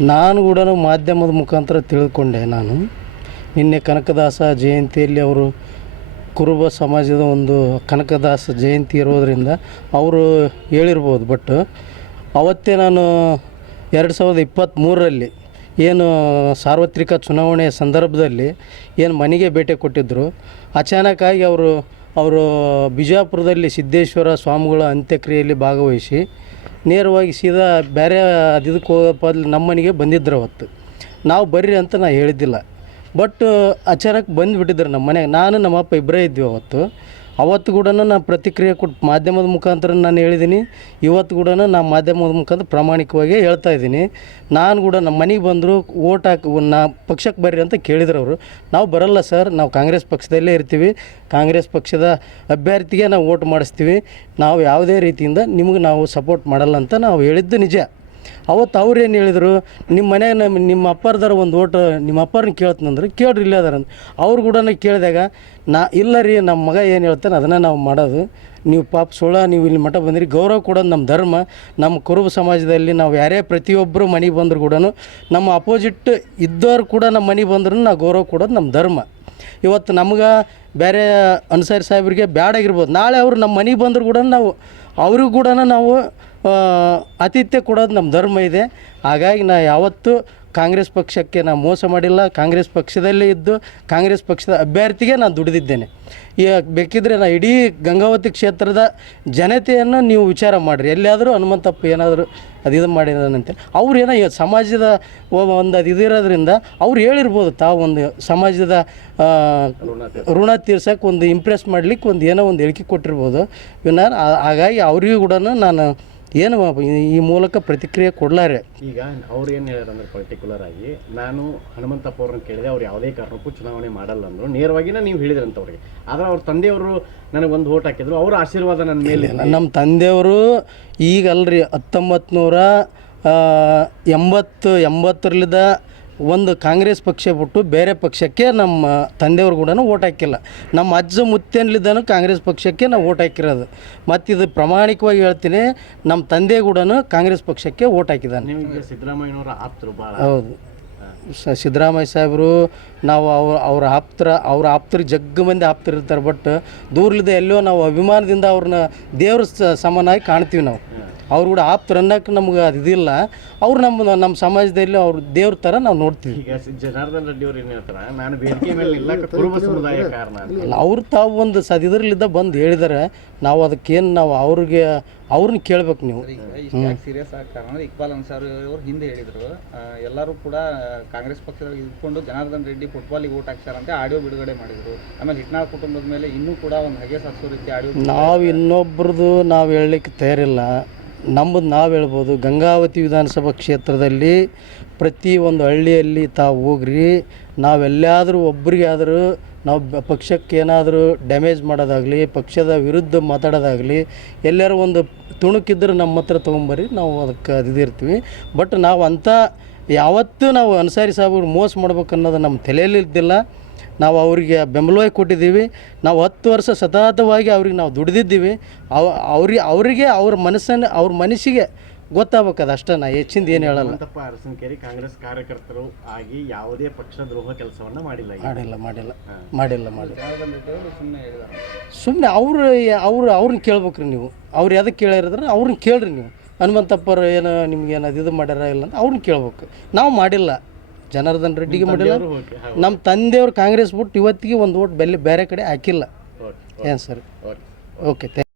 ನಾನು ಕೂಡ ಮಾಧ್ಯಮದ ಮುಖಾಂತರ ತಿಳಿದುಕೊಂಡೆ ನಾನು. ನಿನ್ನೆ ಕನಕದಾಸ ಜಯಂತಿಯಲ್ಲಿ ಅವರು ಕುರುಬ ಸಮಾಜದ ಒಂದು ಕನಕದಾಸ ಜಯಂತಿ ಇರೋದರಿಂದ ಅವರು ಹೇಳಿರ್ಬೋದು ಬಟ್ ಅವತ್ತೇ ನಾನು ಎರಡು ಸಾವಿರದ ಇಪ್ಪತ್ತ್ಮೂರರಲ್ಲಿ ಏನು ಸಾರ್ವತ್ರಿಕ ಚುನಾವಣೆಯ ಸಂದರ್ಭದಲ್ಲಿ ಏನು ಮನೆಗೆ ಭೇಟಿ ಕೊಟ್ಟಿದ್ದರು ಅಚಾನಕ್ಕಾಗಿ ಅವರು ಅವರು ಬಿಜಾಪುರದಲ್ಲಿ ಸಿದ್ದೇಶ್ವರ ಸ್ವಾಮಿಗಳ ಅಂತ್ಯಕ್ರಿಯೆಯಲ್ಲಿ ಭಾಗವಹಿಸಿ ನೇರವಾಗಿ ಸೀದಾ ಬೇರೆ ಅದಕ್ಕೆ ಹೋಗೋ ಅಲ್ಲಿ ನಮ್ಮ ಮನೆಗೆ ಬಂದಿದ್ರು ಅವತ್ತು. ನಾವು ಬರ್ರಿ ಅಂತ ನಾ ಹೇಳಿದ್ದಿಲ್ಲ. ಬಟ್, ಅಚಾನಕ್ ಬಂದುಬಿಟ್ಟಿದ್ರು ನಮ್ಮ ಮನೆಗೆ. ನಾನು, ನಮ್ಮಪ್ಪ ಇಬ್ಬರೇ ಇದ್ವಿ ಅವತ್ತು. ಅವತ್ತು ಕೂಡ ನಾನು ಪ್ರತಿಕ್ರಿಯೆ ಕೊಟ್ಟು ಮಾಧ್ಯಮದ ಮುಖಾಂತರ ನಾನು ಹೇಳಿದ್ದೀನಿ ಇವತ್ತು ಕೂಡ ನಾನು ಮಾಧ್ಯಮದ ಮುಖಾಂತರ ಪ್ರಾಮಾಣಿಕವಾಗಿ ಹೇಳ್ತಾ ಇದ್ದೀನಿ. ನಾನು ಕೂಡ ನಮ್ಮ ಮನೆಗೆ ಬಂದರು ಓಟ್ ಹಾಕಿ, ನಾ ಪಕ್ಷಕ್ಕೆ ಬರ್ರಿ ಅಂತ ಕೇಳಿದ್ರು ಅವರು. ನಾವು ಬರಲ್ಲ ಸರ್, ನಾವು ಕಾಂಗ್ರೆಸ್ ಪಕ್ಷದಲ್ಲೇ ಇರ್ತೀವಿ. ಕಾಂಗ್ರೆಸ್ ಪಕ್ಷದ ಅಭ್ಯರ್ಥಿಗೆ ನಾವು ಓಟ್ ಮಾಡಿಸ್ತೀವಿ. ನಾವು ಯಾವುದೇ ರೀತಿಯಿಂದ ನಿಮಗೆ ನಾವು ಸಪೋರ್ಟ್ ಮಾಡಲ್ಲ ಅಂತ ನಾವು ಹೇಳಿದ್ದು ನಿಜ. ಅವತ್ತು ಅವ್ರು ಏನು ಹೇಳಿದರು ನಿಮ್ಮ ಮನ್ಯಾಗ ನಮ್ಮ ನಿಮ್ಮ ಅಪ್ಪರ್ದಾರ ಒಂದು ಓಟ ನಿಮ್ಮ ಅಪ್ಪರನ್ನ ಕೇಳ್ತಂದ್ರೆ ಕೇಳ್ರಿ, ಇಲ್ಲೇ ಅದಾರ ಅಂತ. ಅವ್ರು ಕೂಡ ಕೇಳಿದಾಗ, ನಾ, ಇಲ್ಲ ರೀ ನಮ್ಮ ಮಗ ಏನು ಹೇಳ್ತಾನೆ ಅದನ್ನು ನಾವು ಮಾಡೋದು. ನೀವು ಪಾಪ ಸುಳ್ಳ ನೀವು ಇಲ್ಲಿ ಮಠ ಬಂದಿರಿ. ಗೌರವ ಕೊಡೋದು ನಮ್ಮ ಧರ್ಮ. ನಮ್ಮ ಕುರುಬ ಸಮಾಜದಲ್ಲಿ ನಾವು ಯಾರೇ ಪ್ರತಿಯೊಬ್ಬರು ಮನೆಗೆ ಬಂದರೂ ಕೂಡ ನಮ್ಮ ಅಪೋಸಿಟ್ ಇದ್ದವ್ರು ಕೂಡ ನಮ್ಮ ಮನೆಗೆ ಬಂದ್ರೂ ನಾವು ಗೌರವ ಕೊಡೋದು ನಮ್ಮ ಧರ್ಮ. ಇವತ್ತು ನಮ್ಗೆ ಬೇರೆ ಅನ್ಸಾರಿ ಸಾಹೇಬ್ರಿಗೆ ಬ್ಯಾಡಾಗಿರ್ಬೋದು ನಾಳೆ ಅವರು ನಮ್ಮ ಮನೆಗೆ ಬಂದರೂ ಕೂಡ ನಾವು ಅವ್ರಿಗೂ ಕೂಡ ನಾವು ಆತಿಥ್ಯ ಕೊಡೋದು ನಮ್ಮ ಧರ್ಮ ಇದೆ. ಹಾಗಾಗಿ ನಾ ಯಾವತ್ತೂ ಕಾಂಗ್ರೆಸ್ ಪಕ್ಷಕ್ಕೆ ನಾನು ಮೋಸ ಮಾಡಿಲ್ಲ, ಕಾಂಗ್ರೆಸ್ ಪಕ್ಷದಲ್ಲೇ ಇದ್ದು, ಕಾಂಗ್ರೆಸ್ ಪಕ್ಷದ ಅಭ್ಯರ್ಥಿಗೆ ನಾನು ದುಡಿದಿದ್ದೇನೆ. ಈಗ ಬೇಕಿದ್ದರೆ ನಾನು ಇಡೀ ಗಂಗಾವತಿ ಕ್ಷೇತ್ರದ ಜನತೆಯನ್ನು ನೀವು ವಿಚಾರ ಮಾಡಿರಿ. ಎಲ್ಲಿಯಾದರೂ ಹನುಮಂತಪ್ಪ ಏನಾದರೂ ಅದು ಇದು ಮಾಡಿದಾನಂತೆ. ಅವ್ರು ಏನೋ ಸಮಾಜದ ಒಂದು ಅದು ಇದಿರೋದ್ರಿಂದ ಅವ್ರು ಹೇಳಿರ್ಬೋದು, ತಾವು ಒಂದು ಸಮಾಜದ ಋಣ ತೀರ್ಸೋಕೆ ಒಂದು ಇಂಪ್ರೆಸ್ ಮಾಡ್ಲಿಕ್ಕೆ ಒಂದು ಏನೋ ಒಂದು ಹೇಳಿಕೆ ಕೊಟ್ಟಿರ್ಬೋದು. ಇವನ್ನ ಹಾಗಾಗಿ ಅವರಿಗೂ ಕೂಡ ನಾನು ಏನು ಈ- ಈ ಮೂಲಕ ಪ್ರತಿಕ್ರಿಯೆ ಕೊಡ್ಲಾರೆ. ಈಗ ಅವ್ರು ಏನು ಹೇಳ್ಯಾರ ಅಂದ್ರೆ ಪರ್ಟಿಕ್ಯುಲರ್ ಆಗಿ ನಾನು ಹನುಮಂತಪ್ಪ ಅವ್ರನ್ನ ಕೇಳಿದೆ ಅವ್ರು ಯಾವುದೇ ಕಾರಣಕ್ಕೂ ಚುನಾವಣೆ ಮಾಡಲ್ಲ ಅಂದ್ರು. ನೇರವಾಗಿನ ನೀವು ಹೇಳಿದ್ರಂತ ಅವ್ರಿಗೆ ಆದ್ರೆ ಅವ್ರ ತಂದೆಯವರು ನನಗೆ ಒಂದು ಓಟ್ ಹಾಕಿದ್ರು ಅವರ ಆಶೀರ್ವಾದ ನನ್ನ ಮೇಲೆ ನಮ್ಮ ತಂದೆಯವರು ಈಗ ರೀ ಹತ್ತೊಂಬತ್ತು ನೂರ ಎಂಬತ್ತು ಎಂಬತ್ತರಲ್ಲಿದ್ದ ಒಂದು ಕಾಂಗ್ರೆಸ್ ಪಕ್ಷ ಬಿಟ್ಟು ಬೇರೆ ಪಕ್ಷಕ್ಕೆ ನಮ್ಮ ತಂದೆಯವರು ಕೂಡ ಓಟ್ ಹಾಕಿಲ್ಲ. ನಮ್ಮ ಅಜ್ಜ ಮುತ್ತೇನ್ಲಿದ್ದಾನು ಕಾಂಗ್ರೆಸ್ ಪಕ್ಷಕ್ಕೆ ನಾವು ಓಟ್ ಹಾಕಿರೋದು. ಮತ್ತು ಇದು ಪ್ರಾಮಾಣಿಕವಾಗಿ ಹೇಳ್ತೀನಿ ನಮ್ಮ ತಂದೆ ಕೂಡ ಕಾಂಗ್ರೆಸ್ ಪಕ್ಷಕ್ಕೆ ಓಟ್ ಹಾಕಿದ್ದಾನೆ. ಸಿದ್ದರಾಮಯ್ಯನವರ ಆಪ್ತರು ಭಾಳ ಹೌದು. ಸ ಸಿದ್ದರಾಮಯ್ಯ ಸಾಹೇಬರು ನಾವು ಅವ್ರ ಅವ್ರ ಆಪ್ತರ ಅವ್ರ ಆಪ್ತರು ಜಗ್ಗು ಮಂದಿ ಆಪ್ತರಿರ್ತಾರೆ ಬಟ್ ದೂರ್ಲಿದ್ದ ಎಲ್ಲೋ ನಾವು ಅಭಿಮಾನದಿಂದ ಅವ್ರನ್ನ ದೇವ್ರ ಸಮನಾಗಿ ಕಾಣ್ತೀವಿ ನಾವು. ಅವ್ರು ಕೂಡ ಆಪ್ತರು ಅನ್ನೋಕೆ ನಮ್ಗೆ ಅದು ಇದಿಲ್ಲ. ಅವ್ರು ನಮ್ಮ ನಮ್ಮ ಸಮಾಜದಲ್ಲಿ ಅವ್ರು ದೇವ್ರ ಥರ ನಾವು ನೋಡ್ತೀವಿ. ಈಗ ಸಿ- ಜನಾರ್ದನ್ ರೆಡ್ಡಿ ಅವ್ರು ಏನು ಹೇಳ್ತಾರ ನಾನು ಮೇಲೆ ಇಲ್ಲ ಕುರುಬ ಸಮುದಾಯ ಕಾರಣ ಅಂತ. ಅಲ್ಲ ಅವ್ರು ತಾವು ಒಂದು ಸ ಇದರಲ್ಲಿದ್ದ ಬಂದು ಹೇಳಿದ್ದಾರೆ ನಾವು ಅದಕ್ಕೇನು ನಾವು ಅವ್ರಿಗೆ ಅವ್ರನ್ನ ಕೇಳ್ಬೇಕು ನೀವು. ಇಷ್ಟು ಸೀರಿಯಸ್ ಆಗಿ ಕಾರಣ ಅಂದ್ರೆ ಇಕ್ಬಾಲ್ ಅನ್ಸಾರ್ ಅವರು ಹಿಂದೆ ಹೇಳಿದ್ರು. ಆ, ಎಲ್ಲರೂ ಕೂಡ ಕಾಂಗ್ರೆಸ್ ಪಕ್ಷದಲ್ಲಿ ಇದ್ಕೊಂಡು ಜನಾರ್ದನ್ ರೆಡ್ಡಿ ಫುಟ್ಬಾಲಿಗೆ ಓಟ್ ಹಾಕ್ತಾರಂತೆ ಆಡಿಯೋ ಬಿಡುಗಡೆ ಮಾಡಿದ್ರು. ಆಮೇಲೆ ಹಿಟ್ನಾಳ್ ಕುಟುಂಬದ ಮೇಲೆ ಇನ್ನೂ ಕೂಡ ಒಂದು ಹಗೆ ಸಾಧಿಸೋ ರೀತಿ ಆಡಿಯೋ ನಾವು ಇನ್ನೊಬ್ರದ್ದು ನಾವು ಹೇಳಲಿಕ್ಕೆ ತಯಾರಿಲ್ಲ. ನಮ್ಮದು ನಾವು ಹೇಳ್ಬೋದು ಗಂಗಾವತಿ ವಿಧಾನಸಭಾ ಕ್ಷೇತ್ರದಲ್ಲಿ ಪ್ರತಿ ಒಂದು ಹಳ್ಳಿಯಲ್ಲಿ ತಾವು ಹೋಗ್ರಿ, ನಾವೆಲ್ಲಾದರೂ ಒಬ್ರಿಗಾದರೂ ನಾವು ಪಕ್ಷಕ್ಕೆ ಏನಾದರೂ ಡ್ಯಾಮೇಜ್ ಮಾಡೋದಾಗಲಿ, ಪಕ್ಷದ ವಿರುದ್ಧ ಮಾತಾಡೋದಾಗಲಿ, ಎಲ್ಲಾರು ಒಂದು ತುಣುಕಿದ್ರೆ ನಮ್ಮ ಹತ್ರ ತೊಗೊಂಬರ್ರಿ, ನಾವು ಅದಕ್ಕೆ ಅದಿರ್ತೀವಿ ಬಟ್ ನಾವು ಅಂಥ ಯಾವತ್ತೂ ನಾವು ಅನ್ಸಾರಿ ಸಾಹೇಬ್ರು ಮೋಸ ಮಾಡ್ಬೇಕು ಅನ್ನೋದು ನಮ್ಮ ತಲೆಯಲ್ಲಿ ಇದ್ದಿಲ್ಲ ನಾವು ಅವರಿಗೆ ಬೆಂಬಲವಾಗಿ ಕೊಟ್ಟಿದ್ದೀವಿ. ನಾವು ಹತ್ತು ವರ್ಷ ಸತತವಾಗಿ ಅವ್ರಿಗೆ ನಾವು ದುಡಿದಿದ್ದೀವಿ. ಅವ ಅವ್ರಿಗೆ ಅವರಿಗೆ ಅವ್ರ ಮನಸ್ಸನ್ನು ಅವ್ರ ಮನಸ್ಸಿಗೆ ಗೊತ್ತಾಗಬೇಕದ ಅದು ಅಷ್ಟೇ ನಾ ಹೆಚ್ಚಿಂದ ಏನು ಹೇಳಲ್ಲ. ಹನುಮಂತಪ್ಪ ಅರಸನಕೇರಿ ಕಾಂಗ್ರೆಸ್ ಕಾರ್ಯಕರ್ತರು ಆಗಿ ಯಾವುದೇ ಪಕ್ಷ ದ್ರೋಹ ಕೆಲಸವನ್ನು ಮಾಡಿಲ್ಲ ಮಾಡಿಲ್ಲ ಮಾಡಿಲ್ಲ ಮಾಡಿಲ್ಲ ಮಾಡಿಲ್ಲ. ಸುಮ್ಮನೆ ಅವರು ಅವರು ಅವ್ರು ಅವ್ರನ್ನ ಕೇಳ್ಬೇಕ್ರಿ ನೀವು. ಅವ್ರು ಎದಕ್ಕೆ ಕೇಳಿರಿದ್ರೆ ಅವ್ರನ್ನ ಕೇಳ್ರಿ ನೀವು. ಹನುಮಂತಪ್ಪರು ಏನು ನಿಮ್ಗೆ ಏನಾದ್ರು ಅದು ಇದು ಮಾಡ್ಯಾರ ಇಲ್ಲ ಅಂತ ಅವ್ರನ್ನ ಕೇಳ್ಬೇಕು. ನಾವು ಮಾಡಿಲ್ಲ. ಜನಾರ್ದನ್ ರೆಡ್ಡಿಗೆ ಮಾಡಿಲ್ಲ. ನಮ್ಮ ತಂದೆಯವ್ರು ಕಾಂಗ್ರೆಸ್ ಬಿಟ್ಟು ಇವತ್ತಿಗೆ ಒಂದು ಓಟ್ ಬೆಲೆ ಬೇರೆ ಕಡೆ ಹಾಕಿಲ್ಲ. ಏನು ಸರ್? ಓಕೆ. Okay thank